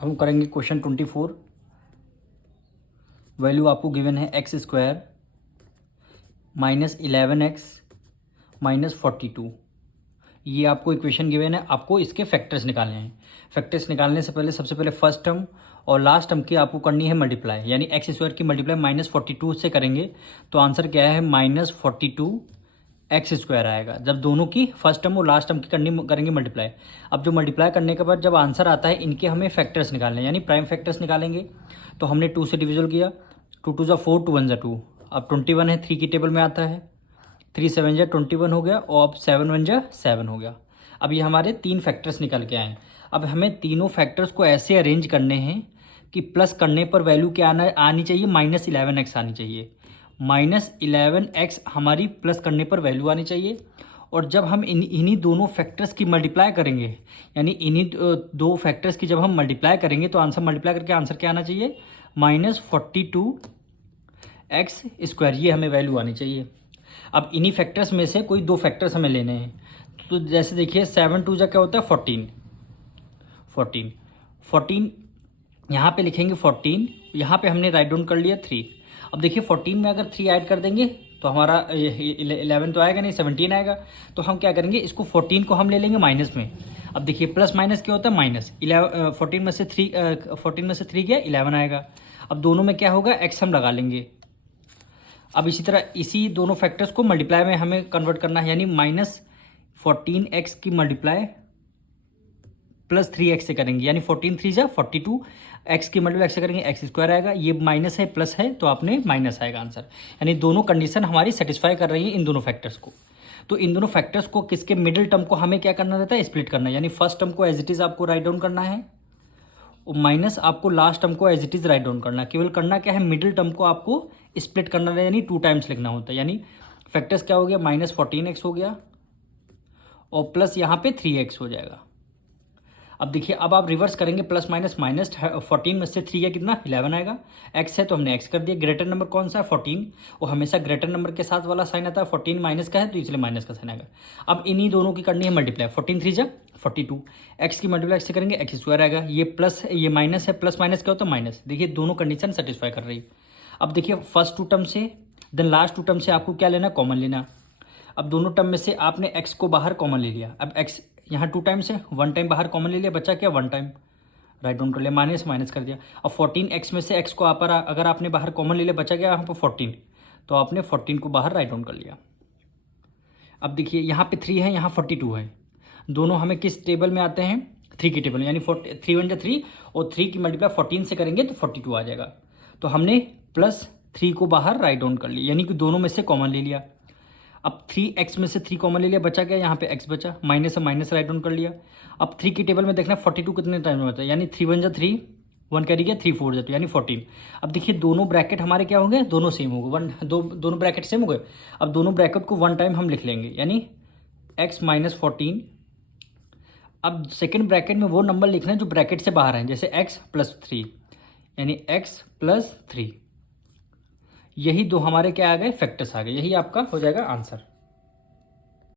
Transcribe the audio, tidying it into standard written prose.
हम करेंगे question 24। Value आपको गिवन है x square minus 11x minus 42। ये आपको इक्वेशन गिवन है, आपको इसके फैक्टर्स निकालने हैं। फैक्टर्स निकालने से पहले सबसे पहले फर्स्ट टर्म और लास्ट टर्म की आपको करनी है मल्टीप्लाई, यानी एक्स स्क्वायर की मल्टीप्लाई माइनस 42 से करेंगे तो आंसर क्या है माइनस 42 एक्स स्क्वायर आएगा। जब दोनों की फर्स्ट टर्म और लास्ट टर्म की करेंगे मल्टीप्लाई। अब जो मल्टीप्लाई करने के बाद जब आंसर आता है इनके हमें फैक्टर्स निकालने हैं, यानी प्राइम फैक्टर्स निकालेंगे। तो हमने 2 से डिविजल किया, 2 2 ज़ा 4, 2 1 ज़ा 2। अब 21 है, 3 की टेबल में आता है, 3 7 ज़ा 21 हो गया, और अब 7 1 ज़ा 7 हो गया। अब ये हमारे 3 फैक्टर्स निकल के आए। अब हमें तीनों फैक्टर्स को ऐसे अरेंज करने हैं कि प्लस करने पर वैल्यू क्या आनी चाहिए, माइनस 11x आनी चाहिए। माइनस 11x हमारी प्लस करने पर वैल्यू आनी चाहिए। और जब हम इन्हीं दोनों फैक्टर्स की मल्टीप्लाई करेंगे, यानी इन्हीं दो फैक्टर्स की जब हम मल्टीप्लाई करेंगे तो आंसर मल्टीप्लाई करके आंसर क्या आना चाहिए, माइनस 42 एक्स स्क्वायर, ये हमें वैल्यू आनी चाहिए। अब इन्हीं फैक्टर्स में से कोई दो फैक्टर्स हमें लेने हैं। तो जैसे देखिए 7 2 जा क्या होता है 14, 14 यहाँ पे लिखेंगे 14, यहाँ पे हमने राइट डाउन कर लिया 3। अब देखिए 14 में अगर 3 ऐड कर देंगे तो हमारा 11 तो आएगा नहीं, 17 आएगा। तो हम क्या करेंगे, इसको 14 को हम ले लेंगे माइनस में। अब देखिए प्लस माइनस क्या होता है माइनस, 14 में से 3 गया 11 आएगा। अब दोनों में क्या होगा, एक्स हम लगा लेंगे। अब इसी तरह इसी दोनों फैक्टर्स को मल्टीप्लाई में हमें कन्वर्ट करना है, यानी माइनस 14x की मल्टीप्लाई प्लस 3x से करेंगे, यानी 14 3 जा 42, x की मल्टीप्लाई x से करेंगे एक्स स्क्वायर आएगा। ये माइनस है प्लस है तो आपने माइनस आएगा आंसर। यानी दोनों कंडीशन हमारी सेटिस्फाई कर रही है इन दोनों फैक्टर्स को। तो इन दोनों फैक्टर्स को किसके मिडिल टर्म को हमें क्या करना रहता है, स्प्लिट करना है। यानी फर्स्ट टर्म को एज इट इज आपको राइट डाउन करना है और माइनस आपको लास्ट टर्म को as it is write down करना है। केवल करना क्या है, मिडिल टर्म को आपको स्प्लिट करना है, यानी 2 टाइम्स लिखना होता है। यानी फैक्टर्स क्या हो गया, माइनस 14x हो गया और प्लस यहाँ पे 3x हो जाएगा। अब देखिए अब आप रिवर्स करेंगे, प्लस माइनस माइनस 14 में से 3 है कितना 11 आएगा। x है तो हमने x कर दिया। ग्रेटर नंबर कौन सा है 14, और हमेशा ग्रेटर नंबर के साथ वाला साइन आता है। 14 माइनस का है तो इसलिए माइनस का साइन आएगा। अब इन्हीं दोनों की करनी है मल्टीप्लाई, 14 3 जा 42, x की मल्टीप्लाई x से करेंगे एक्स स्क्वायर आएगा। ये प्लस ये माइनस है, प्लस माइनस क्या होता है माइनस। देखिए दोनों कंडीशन सेटिस्फाई कर रही है। अब देखिए फर्स्ट 2 टर्म से देन लास्ट 2 टर्म से आपको क्या लेना, कॉमन लेना। अब दोनों टर्म में से आपने x को बाहर कॉमन ले लिया। अब x यहाँ 2 टाइम्स है, 1 टाइम बाहर कॉमन ले लिया, बचा क्या 1 टाइम राइट डाउन कर लिया, माइनस माइनस कर दिया। अब 14x में से x को अगर आपने बाहर कॉमन ले लिया, बचा गया यहाँ पर 14, तो आपने 14 को बाहर राइट डाउन कर लिया। अब देखिए यहाँ पे 3 है, यहाँ 42 है। दोनों हमें किस टेबल में आते हैं, 3 की टेबल, यानी 3 1 जा 3 और 3 की मल्टीप्लाई 14 से करेंगे तो 42 आ जाएगा। तो हमने प्लस 3 को बाहर राइट डाउन कर लिया, यानी कि दोनों में से कॉमन ले लिया। अब 3x में से 3 कॉमन ले लिया, बचा क्या यहाँ पे x बचा, माइनस से माइनस राइट डाउन कर लिया। अब 3 की टेबल में देखना 42 कितने टाइम में होता है, यानी 3 1 जा 3, 1 कैरी गया, 3 4 जा 2, यानी 14। अब देखिए दोनों ब्रैकेट हमारे क्या होंगे, दोनों सेम होंगे, दोनों ब्रैकेट सेम हो गए। अब दोनों ब्रैकेट को 1 टाइम हम लिख लेंगे, यानी x माइनस 14। अब सेकेंड ब्रैकेट में वो नंबर लिखना है जो ब्रैकेट से बाहर है, जैसे x प्लस 3, यानी x प्लस 3। यही दो हमारे क्या आ गए, फैक्टर्स आ गए। यही आपका हो जाएगा आंसर।